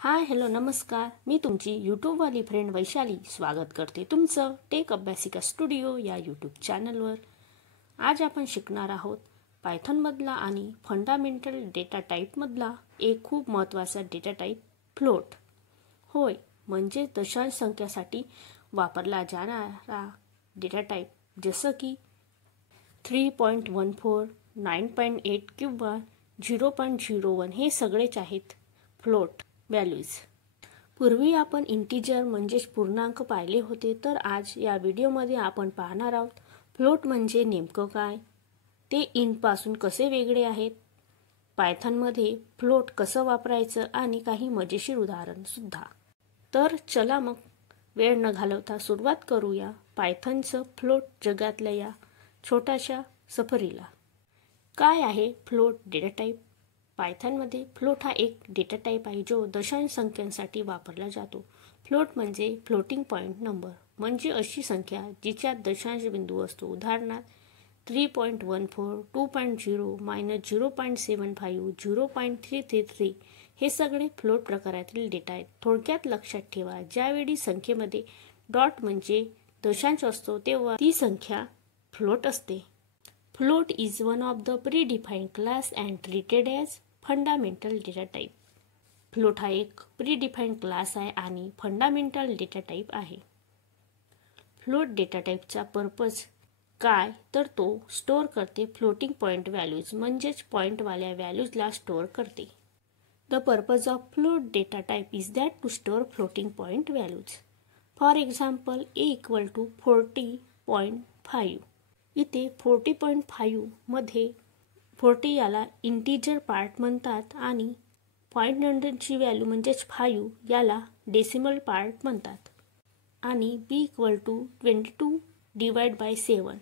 Hi hello नमस्कार. मी तुमची यूट्यूबवाली friend Vaishali स्वागत करते तुमचं टेक अभ्यासिका स्टुडिओ या यूट्यूब चॅनलवर. आज आपण शिकणार आहोत पायथनमधला आणि फंडामेंटल डेटा टाईपमधला एक खूप महत्त्वाचा डेटा टाईप फ्लोट. होय, म्हणजे दशांश संख्यासाठी वापरला जाणारा डेटा टाईप, जसं की 3.14, 9.8 किंवा 0.01 हे सगळेच आहेत फ्लोट व्हॅल्यूज. पूर्वी आपण इंटिजर म्हणजेच पूर्णांक पाहिले होते, तर आज या व्हिडिओमध्ये आपण पाहणार आहोत फ्लोट म्हणजे नेमकं काय, ते इंटपासून कसे वेगळे आहेत, पायथनमध्ये फ्लोट कसं वापरायचं आणि काही मजेशीर उदाहरणसुद्धा. तर चला मग वेळ न घालवता सुरुवात करूया पायथनचं फ्लोट जगातल्या या छोट्याशा सफरीला. काय आहे फ्लोट डेटा टाईप? पायथनमध्ये फ्लोट हा एक डेटा टाईप आहे जो दशांश संख्यांसाठी वापरला जातो. फ्लोट म्हणजे फ्लोटिंग पॉईंट नंबर, म्हणजे अशी संख्या जिच्यात दशांश बिंदू असतो. उदाहरणार्थ 3.14, 2.0, -0.75, 0.333 हे सगळे फ्लोट प्रकारातील डेटा आहेत. थोडक्यात लक्षात ठेवा, ज्यावेळी संख्येमध्ये डॉट म्हणजे दशांश असतो तेव्हा ती संख्या फ्लोट असते. Float is one of the predefined class and treated as fundamental data type. Float हा एक प्रीडिफाईन्ड क्लास आहे आणि फंडामेंटल डेटा टाईप आहे. फ्लोट डेटा टाईपचा पर्पज काय, तर तो स्टोअर करते फ्लोटिंग पॉईंट व्हॅल्यूज, म्हणजेच पॉईंटवाल्या व्हॅल्यूजला स्टोअर करते. The purpose of float data type is that to store floating point values. For example, a = 40.5. इथे 40.5 मध्ये 40 याला इंटिजर पार्ट म्हणतात आणि पॉईंट नंतरची व्हॅल्यू म्हणजेच 5 याला डेसिमल पार्ट म्हणतात. आणि b = 22/7.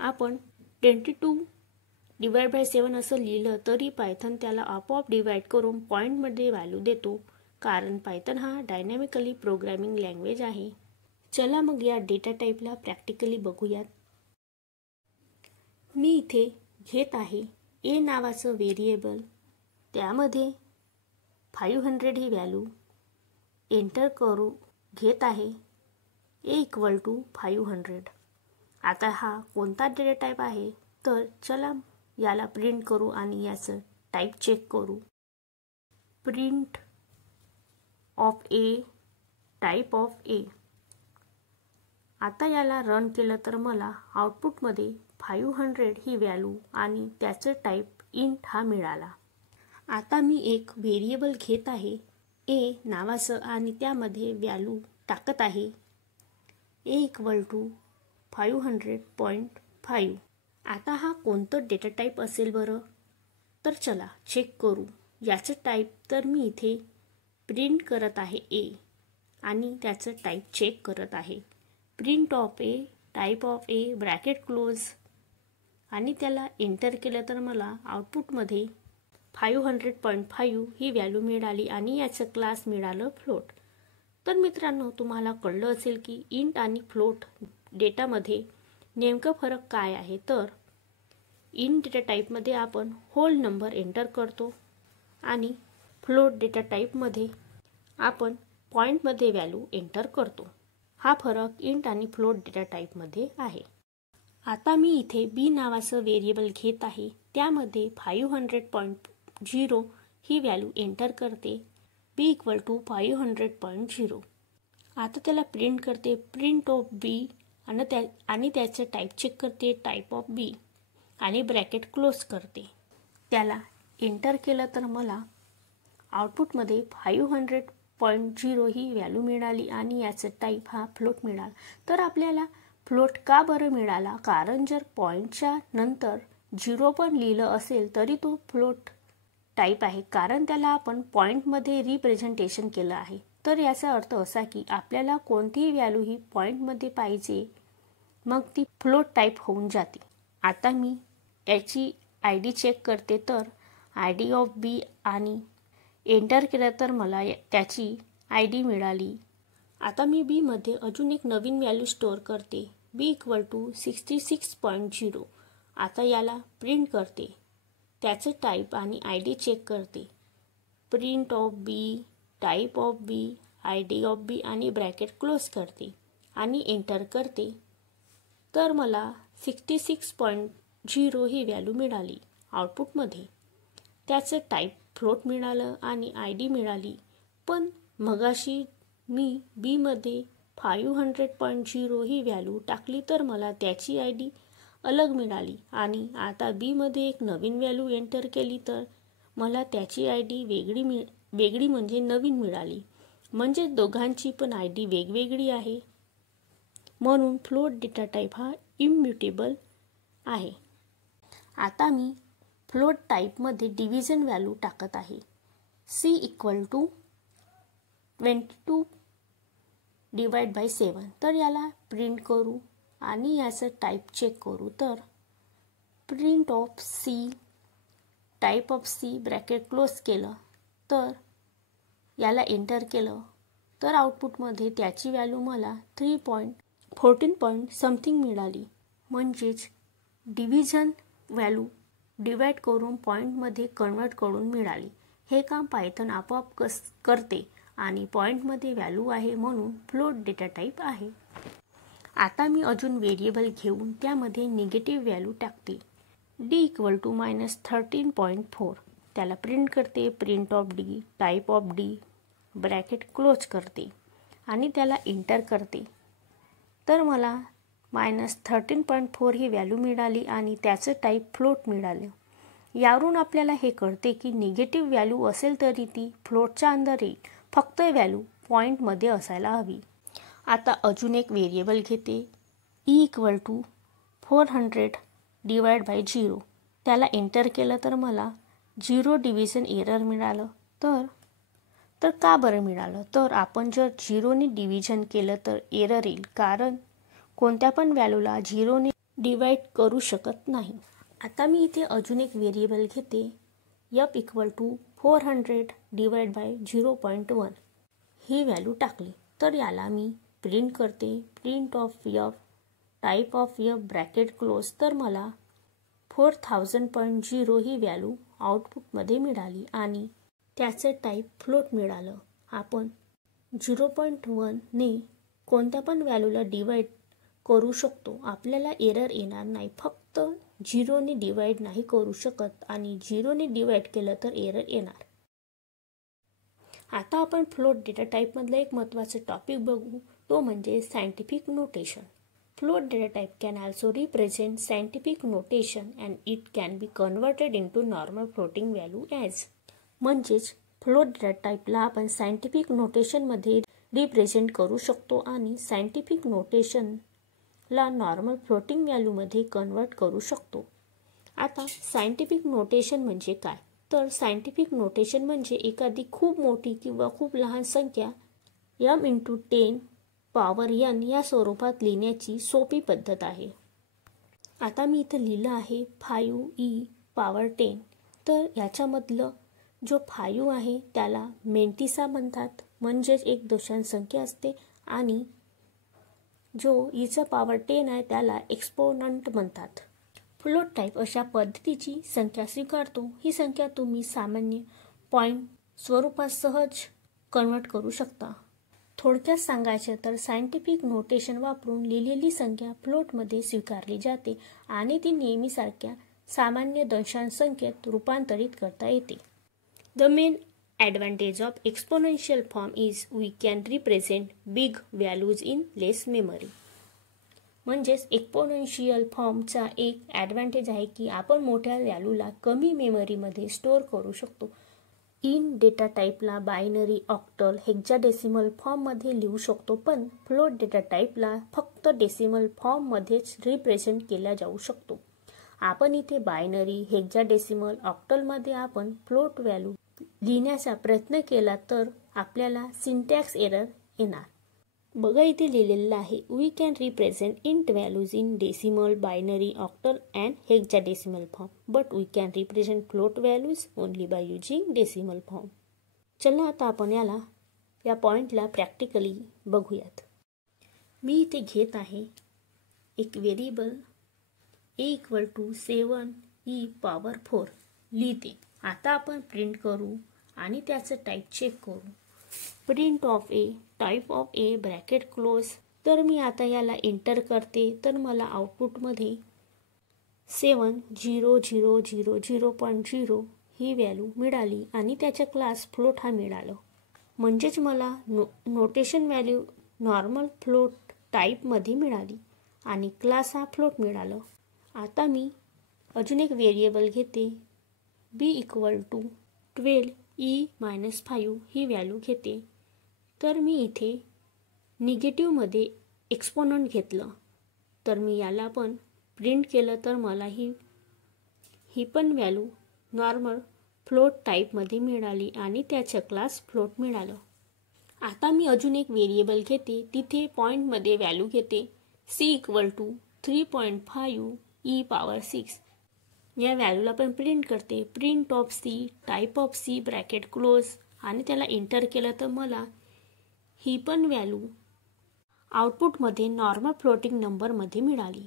आपण 22/7 असं लिहिलं तरी पायथन त्याला आपोआप डिवाइड करून पॉईंटमध्ये व्हॅल्यू देतो, कारण पायथन हा डायनॅमिकली प्रोग्रामिंग लँग्वेज आहे. चला मग या डेटा टाईपला प्रॅक्टिकली बघूयात. मी इथे घेत आहे a नावाचं व्हेरिएबल, त्यामध्ये 500 ही व्हॅल्यू एंटर करू घेत आहे. a = 500. आता हा कोणता डेटा टाईप आहे, तर चला याला प्रिंट करू आणि याचं टाईप चेक करू. Print of a, type of a. आता याला रन केलं तर मला आउटपुटमध्ये 500 ही व्हॅल्यू आणि त्याचं टाईप इंट हा मिळाला. आता मी एक व्हेरिएबल घेत आहे a नावाचं आणि त्यामध्ये व्हॅल्यू टाकत आहे. a = 500.5. आता हा कोणतं डेटा टाईप असेल बरं? तर चला चेक करू. याचं टाईप तर मी इथे प्रिंट करत आहे a आणि त्याचं टाईप चेक करत आहे. Print of a, type of a, bracket close, आणि त्याला एंटर केलं तर मला आउटपुटमध्ये 500.5 ही व्हॅल्यू मिळाली आणि याचं क्लास मिळालं फ्लोट. तर मित्रांनो, तुम्हाला कळलं असेल की इंट आणि फ्लोट डेटामध्ये नेमकं फरक काय आहे. तर इंट डेटा टाईपमध्ये आपण होल नंबर एंटर करतो आणि फ्लोट डेटा टाईपमध्ये आपण पॉईंटमध्ये व्हॅल्यू एंटर करतो. हा फरक इंट आणि फ्लोट डेटा टाईपमध्ये आहे. आता मी इथे b नावाचं व्हेरिएबल घेत आहे, त्यामध्ये 500.0 ही व्हॅल्यू एंटर करते. b = 500.0. आता त्याला प्रिंट करते. प्रिंट ऑफ b आणि त्याचं टाईप चेक करते, टाईप ऑफ b, आणि ब्रॅकेट क्लोज करते. त्याला एंटर केलं तर मला आउटपुटमध्ये 500.0 ही व्हॅल्यू मिळाली आणि याचं टाईप हा फ्लोट मिळाला. तर आपल्याला फ्लोट का बरं मिळाला? कारण जर पॉईंटच्या नंतर 0 पण लिहिलं असेल तरी तो फ्लोट टाईप आहे, कारण त्याला आपण पॉईंटमध्ये रिप्रेझेंटेशन केलं आहे. तर याचा अर्थ असा की आपल्याला कोणतीही व्हॅल्यू ही पॉईंटमध्ये पाहिजे, मग ती फ्लोट टाईप होऊन जाते. आता मी याची ID चेक करते, तर ID ऑफ b आणि एंटर केलं तर मला त्याची ID मिळाली. आता मी b मध्ये अजून एक नवीन व्हॅल्यू स्टोअर करते. b = 66.0. आता याला प्रिंट करते. त्याचं टाईप आणि ID चेक करते. Print of b, type of B, I D of B आणि ब्रॅकेट क्लोज करते आणि एंटर करते, तर मला 66.0 ही व्हॅल्यू मिळाली आउटपुटमध्ये. त्याचं टाईप फ्लोट मिळालं आणि आय डी मिळाली. पण मगाशी मी बीमध्ये 500.0 ही व्हॅल्यू टाकली तर मला त्याची आय डी अलग मिळाली आणि आता बीमध्ये एक नवीन व्हॅल्यू एंटर केली तर मला त्याची आय डी वेगळी म्हणजे नवीन मिळाली. म्हणजे दोघांची पण आय डी वेगवेगळी आहे. म्हणून फ्लोट डेटा टाईप हा इम्युटेबल आहे. आता मी फ्लोट टाईपमध्ये डिव्हिजन व्हॅल्यू टाकत आहे. C = 22 / 7. तर याला प्रिंट करू आणि याचं टाईप चेक करू. तर print of C, type of C bracket close केलं, तर याला एंटर केलं तर आउटपुटमध्ये त्याची व्हॅल्यू मला 3.14 समथिंग मिळाली. म्हणजेच डिव्हिजन व्हॅल्यू डिवाइड करून पॉईंटमध्ये कन्वर्ट करून मिळाली. हे काम पायथन आपोआप करते आणि पॉईंटमध्ये व्हॅल्यू आहे म्हणून फ्लोट डेटा टाईप आहे. आता मी अजून व्हेरिएबल घेऊन त्यामध्ये निगेटिव्ह व्हॅल्यू टाकते. D = -13.4. त्याला प्रिंट करते. Print of D, type of D bracket close करते आणि त्याला एंटर करते, तर मला -13.4 ही व्हॅल्यू मिळाली आणि त्याचं टाईप फ्लोट मिळालं. यावरून आपल्याला हे कळते की निगेटिव्ह व्हॅल्यू असेल तरी ती फ्लोटच्या अंदर येईल. फक्त व्हॅल्यू पॉईंटमध्ये असायला हवी. आता अजून एक व्हेरिएबल घेते. E = 400 / 0. त्याला एंटर केलं तर मला 0 डिव्हिजन एरर मिळालं. तर का बरं मिळालं? तर आपण जर 0ने डिव्हिजन केलं तर एरर येईल, कारण कोणत्या पण व्हॅल्यूला 0ने डिवाइड करू शकत नाही. आता मी इथे अजून एक व्हेरिएबल घेते. F = 400 / 0.1. ही व्हॅल्यू टाकली तर याला मी प्रिंट करते. Print of F, type of F bracket close, तर मला 4000.0 ही व्हॅल्यू आउटपुटमध्ये मिळाली आणि त्याचं टाईप फ्लोट मिळालं. आपण 0.1 ने कोणत्या पण व्हॅल्यूला डिवाइड करू शकतो. आपल्याला एरर येणार नाही. फक्त 0ने डिवाइड नाही करू शकत आणि 0ने डिवाइड केलं तर एरर येणार. आता आपण फ्लोट डेटा टाईपमधलं एक महत्त्वाचं टॉपिक बघू, तो म्हणजे scientific notation. Float data type can also represent scientific notation and it can be converted into normal floating value as. म्हणजेच फ्लोट डेटा टाईपला आपण सायंटिफिक नोटेशनमध्ये रिप्रेझेंट करू शकतो आणि सायंटिफिक नोटेशनला नॉर्मल फ्लोटिंग व्हॅल्यूमध्ये कन्वर्ट करू शकतो. आता सायंटिफिक नोटेशन म्हणजे काय? तर सायंटिफिक नोटेशन म्हणजे एखादी खूप मोठी किंवा खूप लहान संख्या m × 10⁻n या स्वरूपात लिहिण्याची सोपी पद्धत आहे. आता मी इथं लिहिलं आहे 5e⁻10. तर याच्यामधलं जो 5 आहे त्याला मेंटिसा म्हणतात, म्हणजेच एक दशांश संख्या असते, आणि जो e⁻10 आहे त्याला एक्सपोनंट म्हणतात. फ्लोट टाईप अशा पद्धतीची संख्या स्वीकारतो. ही संख्या तुम्ही सामान्य पॉईंट स्वरूपात सहज कन्वर्ट करू शकता. थोडक्यात सांगायचं तर सायंटिफिक नोटेशन वापरून लिहिलेली संख्या फ्लोटमध्ये स्वीकारली जाते आणि ती नेहमीसारख्या सामान्य दशांश संख्येत रूपांतरित करता येते. The main advantage of exponential form is we can represent big values in less memory. म्हणजेच एक्सपोनेन्शियल फॉर्मचा एक ॲडव्हान्टेज आहे की आपण मोठ्या व्हॅल्यूला कमी मेमरीमध्ये स्टोअर करू शकतो. इन डेटा टाईपला बायनरी, ऑक्टल, हेक्साडेसिमल फॉर्ममध्ये लिहू शकतो, पण फ्लोट डेटा टाईपला फक्त डेसिमल फॉर्ममध्येच रिप्रेझेंट केला जाऊ शकतो. आपण इथे बायनरी, हेक्साडेसिमल, ऑक्टलमध्ये आपण फ्लोट व्हॅल्यू लिहिण्याचा प्रयत्न केला तर आपल्याला सिंटॅक्स एरर येणार. बघा इथे लिहिलेलं आहे, we can represent int values in decimal, binary, octal and hexadecimal form, but we can represent float values only by using decimal form. चला आता आपण या पॉईंटला प्रॅक्टिकली बघूयात. मी इथे घेत आहे एक व्हेरिएबल a = 7e⁻4 लिहिते. आता आपण प्रिंट करू आणि त्याचं टाईप चेक करू. Print of A type of A bracket close. तर मी आता याला एंटर करते तर मला आउटपुटमध्ये 700000.0 ही व्हॅल्यू मिळाली आणि त्याच्या क्लास फ्लोट हा मिळालं. म्हणजेच मला नोटेशन व्हॅल्यू नॉर्मल फ्लोट टाईपमध्ये मिळाली आणि क्लास हा फ्लोट मिळालं. आता मी अजून एक व्हेरिएबल घेते बी इक्वल टू 12e-5 ही व्हॅल्यू घेते. तर मी इथे निगेटिव्हमध्ये एक्सपोनंट घेतलं. तर मी याला पण प्रिंट केलं तर मला ही पण व्हॅल्यू नॉर्मल फ्लोट टाईपमध्ये मिळाली आणि त्याचं क्लास फ्लोट मिळालं. आता मी अजून एक व्हेरिएबल घेते, तिथे पॉईंटमध्ये व्हॅल्यू घेते c इक्वल टू 3.5e⁻6. या व्हॅल्यूला पण प्रिंट करते. Print of c type of c bracket close आणि त्याला एंटर केलं तर मला ही पण व्हॅल्यू आउटपुटमध्ये नॉर्मल फ्लोटिंग नंबरमध्ये मिळाली.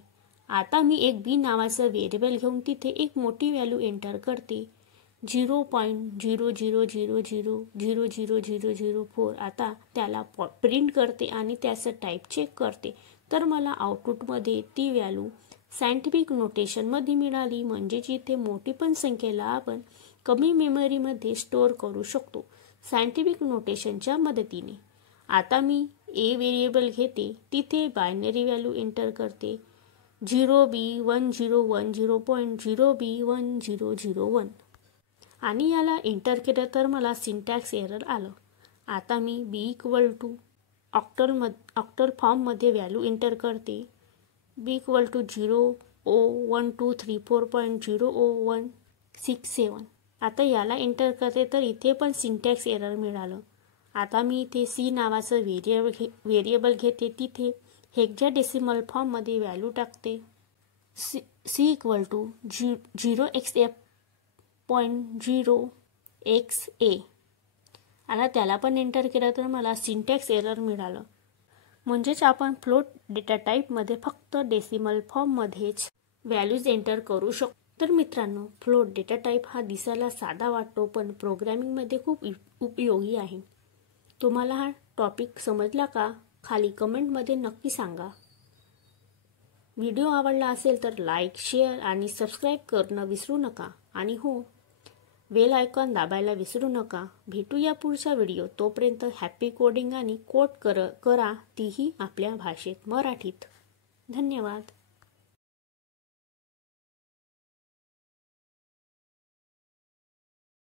आता मी एक बी नावाचं व्हेरिएबल घेऊन तिथे एक मोठी व्हॅल्यू एंटर करते 0.00000004. आता त्याला प्रिंट करते आणि त्याचं टाईप चेक करते तर मला आउटपुटमध्ये ती व्हॅल्यू सायंटिफिक नोटेशनमध्ये मिळाली. म्हणजेच इथे मोठी पण संख्येला आपण कमी मेमरीमध्ये स्टोअर करू शकतो सायंटिफिक नोटेशनच्या मदतीने. आता मी ए व्हेरिएबल घेते, तिथे बायनरी व्हॅल्यू एंटर करते 0b1010.0b1001 आणि याला एंटर केलं तर मला सिंटॅक्स एरर आलं. आता मी बी इक्वल टू ऑक्टल फॉर्ममध्ये व्हॅल्यू एंटर करते बी इक्वल टू 0.01234.00167. आता याला एंटर करते तर इथे पण सिंटॅक्स एरर मिळालं. आता मी इथे सी नावाचं व्हेरिएबल घेते, तिथे हेक्साडेसिमल फॉर्ममध्ये व्हॅल्यू टाकते सी इक्वल टू 0xf.0xa. आता त्याला पण एंटर केलं तर मला सिंटॅक्स एरर मिळालं. म्हणजेच आपण फ्लोट डेटा टाईपमध्ये फक्त डेसिमल फॉर्ममध्येच व्हॅल्यूज एंटर करू शकतो. तर मित्रांनो, फ्लोट डेटा टाईप हा दिसायला साधा वाटतो पण प्रोग्रॅमिंगमध्ये खूप उपयोगी आहे. तुम्हाला हा टॉपिक समजला का? खाली कमेंटमध्ये नक्की सांगा. व्हिडिओ आवडला असेल तर लाईक, शेअर आणि सबस्क्राईब करणं विसरू नका. आणि हो, बेल आयकॉन दाबायला विसरू नका. भेटूया पुढचा व्हिडिओ. तोपर्यंत हॅपी कोडिंग आणि कोड करा, तीही आपल्या भाषेत मराठीत. धन्यवाद.